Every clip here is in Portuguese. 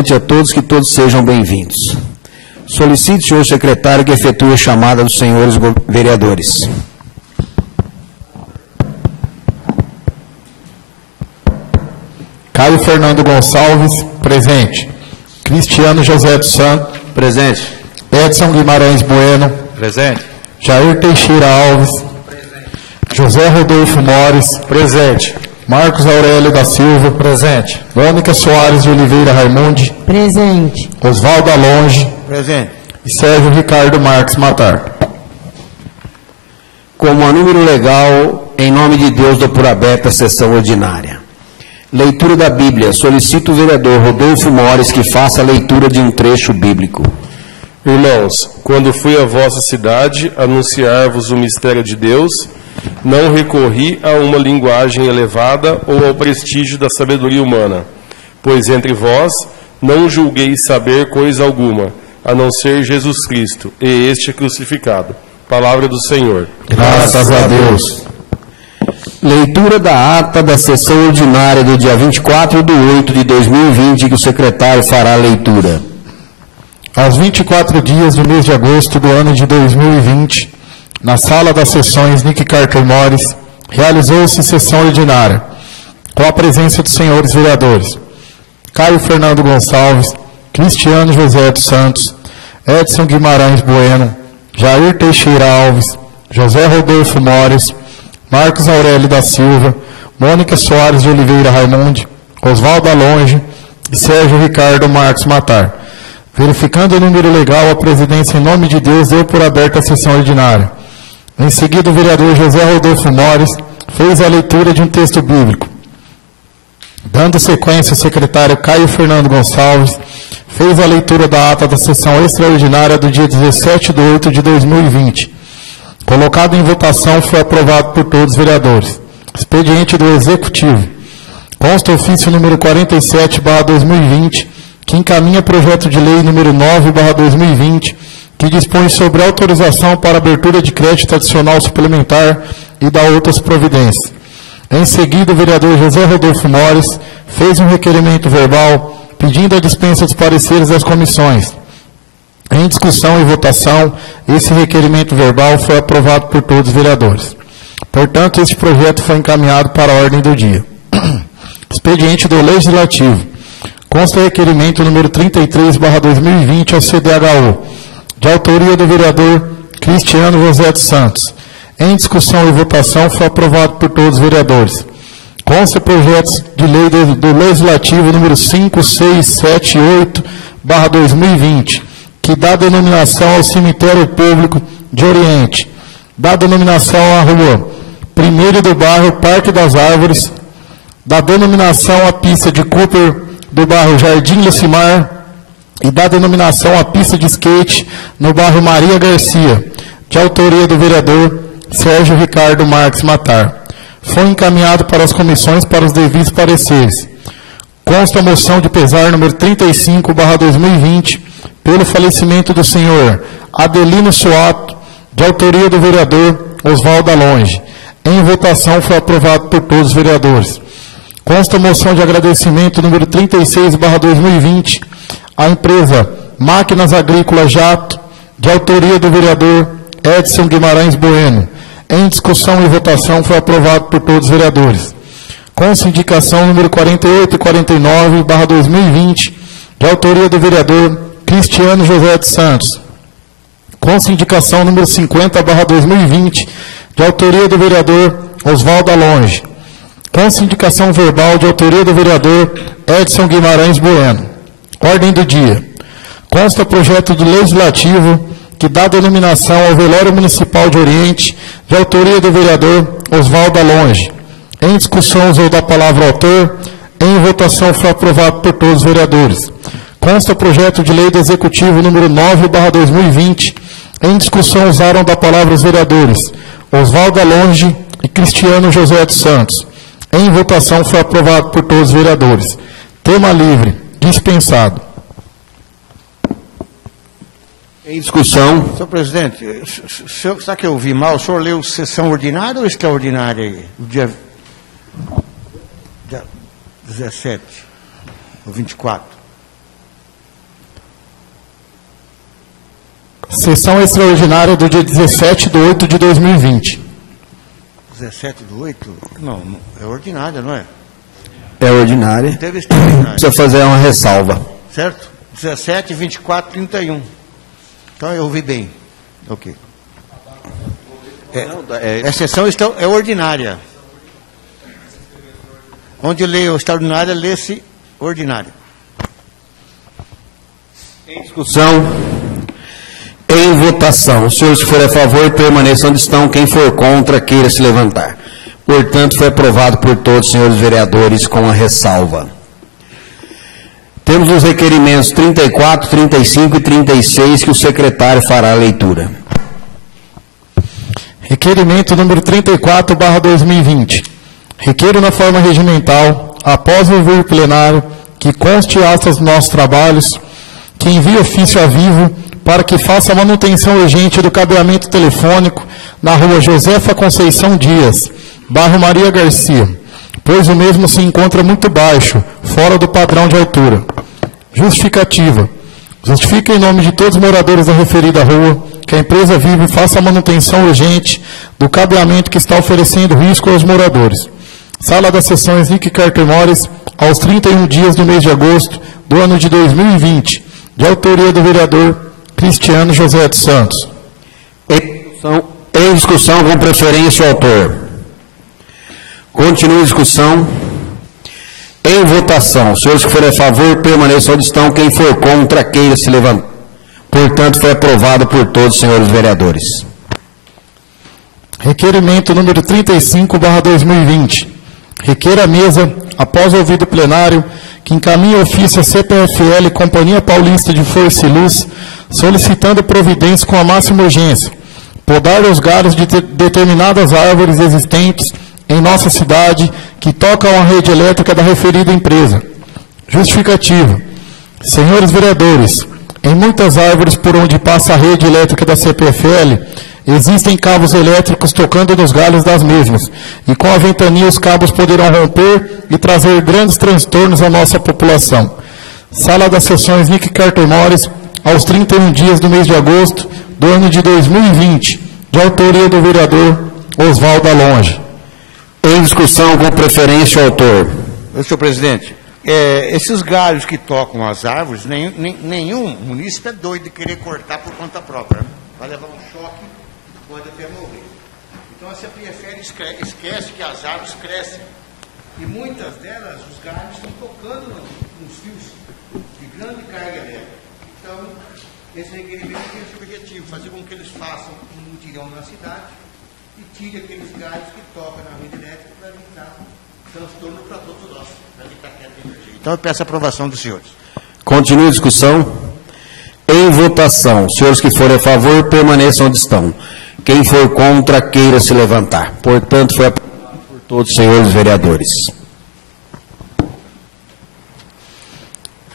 noite a todos, que todos sejam bem-vindos. Solicito, senhor secretário, que efetue a chamada dos senhores vereadores. Caio Fernando Gonçalves, presente. Cristiano José dos Santos, presente. Edson Guimarães Bueno, presente. Jair Teixeira Alves, presente. José Rodolfo Mores, presente. Marcos Aurélio da Silva, presente. Mônica Soares de Oliveira Raimundi, presente. Osvaldo Alonge, presente. E Sérgio Ricardo Marques Matar. Como a número legal, em nome de Deus, dou por aberta a sessão ordinária. Leitura da Bíblia. Solicito o vereador Rodolfo Mores que faça a leitura de um trecho bíblico. Irmãos, quando fui à vossa cidade anunciar-vos o mistério de Deus, não recorri a uma linguagem elevada ou ao prestígio da sabedoria humana, pois entre vós não julgueis saber coisa alguma, a não ser Jesus Cristo, e este crucificado. Palavra do Senhor. Graças a Deus. Leitura da ata da sessão ordinária do dia 24/8/2020, que o secretário fará a leitura. Aos 24 dias do mês de agosto do ano de 2020, na sala das sessões Nick Carter Mores, realizou-se sessão ordinária, com a presença dos senhores vereadores Caio Fernando Gonçalves, Cristiano José dos Santos, Edson Guimarães Bueno, Jair Teixeira Alves, José Rodolfo Mores, Marcos Aurélio da Silva, Mônica Soares de Oliveira Raimundi, Osvaldo Alonge e Sérgio Ricardo Marques Matar. Verificando o número legal, a presidência, em nome de Deus, deu por aberta a sessão ordinária. Em seguida, o vereador José Rodolfo Mores fez a leitura de um texto bíblico. Dando sequência, o secretário Caio Fernando Gonçalves fez a leitura da ata da sessão extraordinária do dia 17/8/2020. Colocado em votação, foi aprovado por todos os vereadores. Expediente do Executivo. Consta ofício número 47/2020, que encaminha projeto de lei número 9/2020, que dispõe sobre autorização para abertura de crédito adicional suplementar e dá outras providências. Em seguida, o vereador José Rodolfo Mores fez um requerimento verbal pedindo a dispensa dos pareceres das comissões. Em discussão e votação, esse requerimento verbal foi aprovado por todos os vereadores. Portanto, este projeto foi encaminhado para a ordem do dia. Expediente do Legislativo. Consta requerimento número 33/2020 ao CDHU, de autoria do vereador Cristiano José dos Santos. Em discussão e votação, foi aprovado por todos os vereadores. Consta projetos de lei do Legislativo número 5678/2020, que dá denominação ao cemitério público de Oriente, dá denominação à rua 1º do bairro Parque das Árvores, dá denominação à pista de Cooper do bairro Jardim Lucimar e dá denominação à pista de skate no bairro Maria Garcia, de autoria do vereador Sérgio Ricardo Marques Matar. Foi encaminhado para as comissões para os devidos pareceres. Consta a moção de pesar número 35/2020, pelo falecimento do senhor Adelino Suato, de autoria do vereador Osvaldo Alonge. Em votação, foi aprovado por todos os vereadores. Consta a moção de agradecimento número 36/2020, à empresa Máquinas Agrícolas Jato, de autoria do vereador Edson Guimarães Bueno. Em discussão e votação, foi aprovado por todos os vereadores. Consta a indicação número 48 e 49/2020, de autoria do vereador Cristiano José dos Santos. Consta a indicação número 50/2020, de autoria do vereador Osvaldo Alonge. Consta a indicação verbal de autoria do vereador Edson Guimarães Bueno. Ordem do dia. Consta projeto do Legislativo que dá denominação ao Velório Municipal de Oriente, de autoria do vereador Osvaldo Alonge. Em discussão, usou da palavra autor. Em votação, foi aprovado por todos os vereadores. Consta projeto de lei do Executivo número 9/2020. Em discussão, usaram da palavra os vereadores Osvaldo Alonge e Cristiano José dos Santos. Em votação, foi aprovado por todos os vereadores. Tema livre. Dispensado. Em discussão. Senhor presidente, será que eu ouvi mal? O senhor leu sessão ordinária ou extraordinária aí? O dia 17, ou 24? Sessão extraordinária do dia 17/8/2020. 17/8? Não, é ordinária, não é? É ordinária. Deve estar ordinária. Precisa fazer uma ressalva. Certo? 17, 24, 31. Então eu ouvi bem. Ok. A sessão é ordinária. Onde leio extraordinária, lê-se ordinária. Em discussão, em votação. Os senhores que forem a favor, permaneçam onde estão. Quem for contra, queira se levantar. Portanto, foi aprovado por todos os senhores vereadores com a ressalva. Temos os requerimentos 34, 35 e 36 que o secretário fará a leitura. Requerimento número 34/2020. Requeiro na forma regimental, após ouvir o plenário, que conste astas dos nossos trabalhos, que envie ofício a Vivo para que faça a manutenção urgente do cabeamento telefônico na rua Josefa Conceição Dias, bairro Maria Garcia, pois o mesmo se encontra muito baixo, fora do padrão de altura. Justificativa. Justifica em nome de todos os moradores da referida rua que a empresa Vivo faça a manutenção urgente do cabeamento que está oferecendo risco aos moradores. Sala das Sessões Nick Carter Mores, aos 31 dias do mês de agosto do ano de 2020, de autoria do vereador Cristiano José dos Santos. Em discussão, com preferência ao autor. Continua a discussão. Em votação. Os senhores que forem a favor, permaneçam onde estão. Quem for contra, queira se levantar. Portanto, foi aprovado por todos os senhores vereadores. Requerimento número 35/2020. Requer a mesa, após ouvido plenário, que encaminhe ofício à CPFL Companhia Paulista de Força e Luz, solicitando providências com a máxima urgência, podar os galhos de determinadas árvores existentes em nossa cidade que tocam a rede elétrica da referida empresa. Justificativa. Senhores vereadores, em muitas árvores por onde passa a rede elétrica da CPFL, existem cabos elétricos tocando nos galhos das mesmas, e com a ventania os cabos poderão romper e trazer grandes transtornos à nossa população. Sala das Sessões Nick Carter Mores, aos 31 dias do mês de agosto do ano de 2020, de autoria do vereador Oswaldo Alonge. Em discussão, com preferência ao autor. Senhor presidente, esses galhos que tocam as árvores, nenhum munícipe é doido de querer cortar por conta própria. Né? Vai levar um choque, pode até morrer. Então a CPFL esquece que as árvores crescem. E muitas delas, os galhos estão tocando nos fios de grande carga elétrica. Então, esse requerimento tem esse objetivo, fazer com que eles façam um mutirão na cidade e tire aqueles galhos que tocam na rede elétrica para evitar transtorno para todos nós, para evitar queda de energia. Então eu peço a aprovação dos senhores. Continua a discussão. Em votação. Os senhores que forem a favor, permaneçam onde estão. Quem for contra, queira se levantar. Portanto, foi aprovado por todos os senhores vereadores.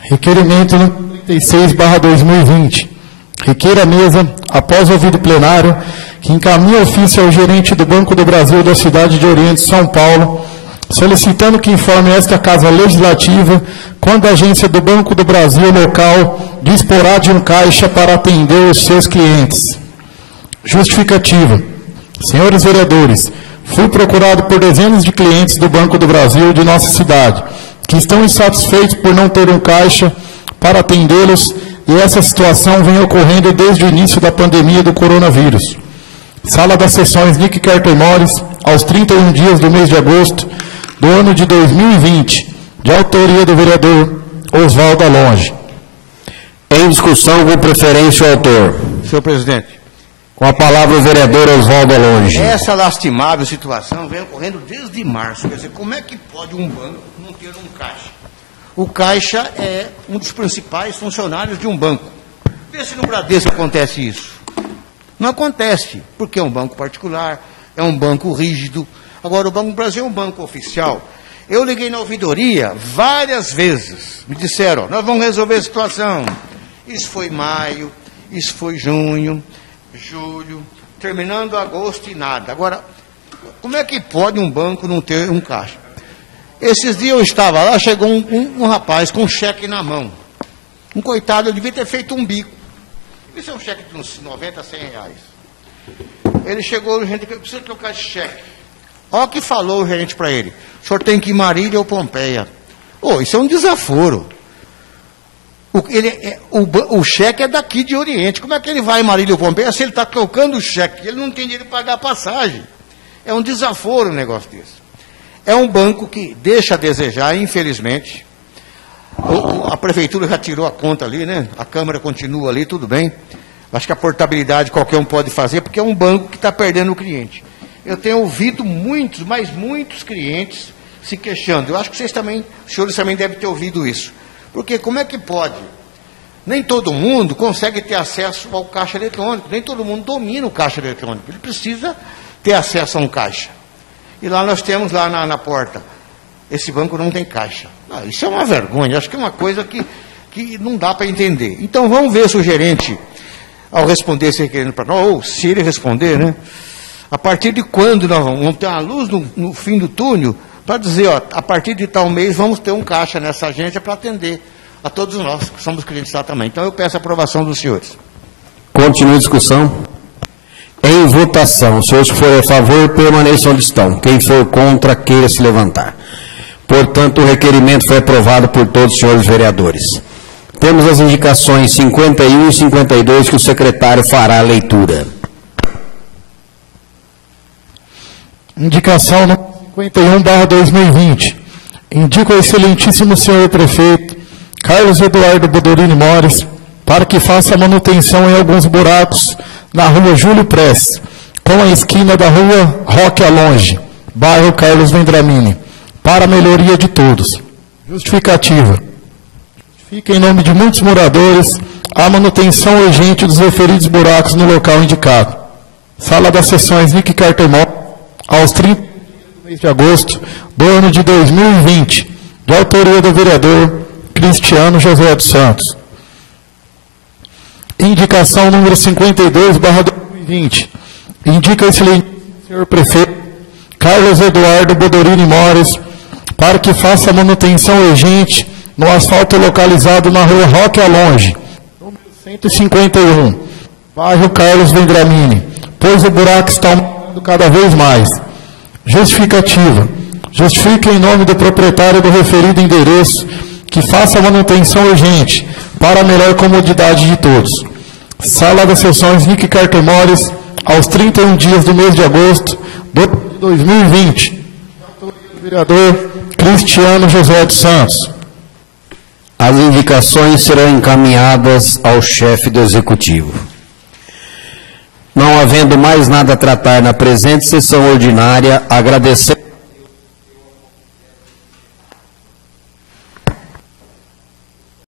Requerimento número 36/2020. Requer a mesa, após ouvido plenário, que encaminhe ofício ao gerente do Banco do Brasil da cidade de Oriente, São Paulo, solicitando que informe esta Casa Legislativa quando a agência do Banco do Brasil local disporá de um caixa para atender os seus clientes. Justificativa. Senhores vereadores, fui procurado por dezenas de clientes do Banco do Brasil de nossa cidade, que estão insatisfeitos por não ter um caixa para atendê-los, e essa situação vem ocorrendo desde o início da pandemia do coronavírus. Sala das Sessões Nick Carter Mores, aos 31 dias do mês de agosto do ano de 2020, de autoria do vereador Oswaldo Alonge. Em discussão, com preferência ao autor. Senhor presidente. Com a palavra o vereador Oswaldo Alonge. Essa lastimável situação vem ocorrendo desde março. Quer dizer, como é que pode um banco não ter um caixa? O caixa é um dos principais funcionários de um banco. Vê se no Bradesco acontece isso. Não acontece, porque é um banco particular, é um banco rígido. Agora, o Banco do Brasil é um banco oficial. Eu liguei na ouvidoria várias vezes. Me disseram, ó, nós vamos resolver a situação. Isso foi maio, isso foi junho, julho, terminando agosto e nada. Agora, como é que pode um banco não ter um caixa? Esses dias eu estava lá, chegou um rapaz com um cheque na mão. Um coitado, eu devia ter feito um bico. Isso é um cheque de uns 90 a 100 reais. Ele chegou, o gerente, precisa trocar esse cheque. Olha o que falou o gerente para ele. O senhor tem que ir em Marília ou Pompeia. Isso é um desaforo. O cheque é daqui de Oriente. Como é que ele vai em Marília ou Pompeia se ele está trocando o cheque? Ele não tem dinheiro para pagar a passagem. É um desaforo um negócio desse. É um banco que deixa a desejar, infelizmente. A prefeitura já tirou a conta ali, né? A Câmara continua ali, tudo bem. Acho que a portabilidade qualquer um pode fazer, porque é um banco que está perdendo o cliente. Eu tenho ouvido muitos, mas muitos clientes se queixando. Eu acho que os senhores também devem ter ouvido isso. Porque como é que pode? Nem todo mundo consegue ter acesso ao caixa eletrônico, nem todo mundo domina o caixa eletrônico. Ele precisa ter acesso a um caixa. E lá nós temos, lá na porta, esse banco não tem caixa. Isso é uma vergonha, acho que é uma coisa que não dá para entender. Então vamos ver se o gerente, ao responder esse requerendo para nós, ou se ele responder, né? A partir de quando nós vamos ter uma luz no fim do túnel, para dizer, a partir de tal mês vamos ter um caixa nessa agência para atender a todos nós, que somos clientes lá também. Então eu peço a aprovação dos senhores. Continua a discussão. Em votação, os senhores que forem a favor, permaneçam onde estão. Quem for contra, queira se levantar. Portanto, o requerimento foi aprovado por todos os senhores vereadores. Temos as indicações 51 e 52 que o secretário fará a leitura. Indicação 51/2020. Indico ao excelentíssimo senhor prefeito Carlos Eduardo Bodorini Mores para que faça a manutenção em alguns buracos na rua Júlio Prestes, com a esquina da rua Roque Alonge, bairro Carlos Vendramini, para a melhoria de todos. Justificativa. Fica em nome de muitos moradores a manutenção urgente dos referidos buracos no local indicado. Sala das sessões Nick Cartemó, aos 30 do mês de agosto do ano de 2020, de autoria do vereador Cristiano José dos Santos. Indicação número 52/2020. Indica o excelente senhor prefeito Carlos Eduardo Bodorini Mores para que faça a manutenção urgente no asfalto localizado na rua Roque Alonge, número 151, bairro Carlos Vendramini, pois o buraco está aumentando cada vez mais. Justificativa. Justifica em nome do proprietário do referido endereço que faça a manutenção urgente para a melhor comodidade de todos. Sala das sessões Nick Cartemores, aos 31 dias do mês de agosto de 2020. Vereador Cristiano José dos Santos. As indicações serão encaminhadas ao chefe do Executivo. Não havendo mais nada a tratar na presente sessão ordinária, agradecemos